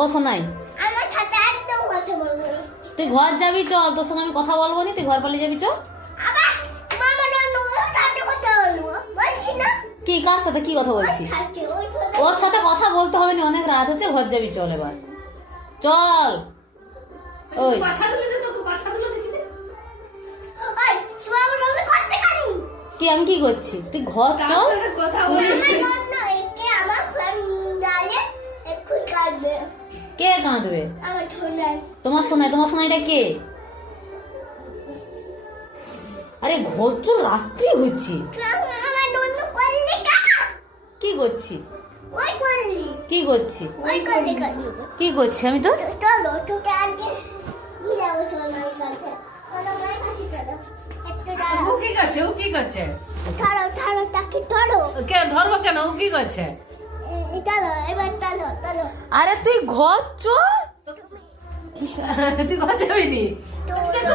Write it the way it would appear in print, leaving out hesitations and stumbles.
ও শোনাই, আমার সাথে একদম কথা বলবো না। তুই ঘর যাবি, চল, তোর সঙ্গে আমি কথা বলবো নি, তুই ঘর পালিয়ে যাবি, চল। আবার মামা নানু ওর সাথে কথা বলবো বলছি না। কি, কার সাথে কি কথা বলছিস? ওর সাথে কথা বলতে হবে না, অনেক রাত হচ্ছে, ঘর যাবি, চল এবার, চল। ওই পাছা তুলে দে, তোকে পাছা তুলে দেখি দে। ওই তুই আমার নানু করতে কানি কি, আমি কি করছি? তুই ঘর চল। কথা তুই- আমার নানু একে আমার গালে একটু কাটবে। কে কাঁদবে? আমার ঠোলাই তোমার সোনাইটা কে? আরে ঘর চল, রাত্রি হচ্ছে। আমার নানু করলি কাকা কি করছি? ওই করলি কি করছি? ওই করলি কাটবে। কি করছি আমি তোর? চলো তোকে আগে নিয়ে যাবো, চল আমার কাছে চলো আমার কাছে চলো একটু দাঁড়াও। ও কি করছে? ও কি করছে? ধরো ধরো তাকে ধরো। কে ধরবো কেন? ও কি করছে? চলো এবার চলো চলো। আরে তুই ঘর চল। তুই ঘর যাবি নি? চলো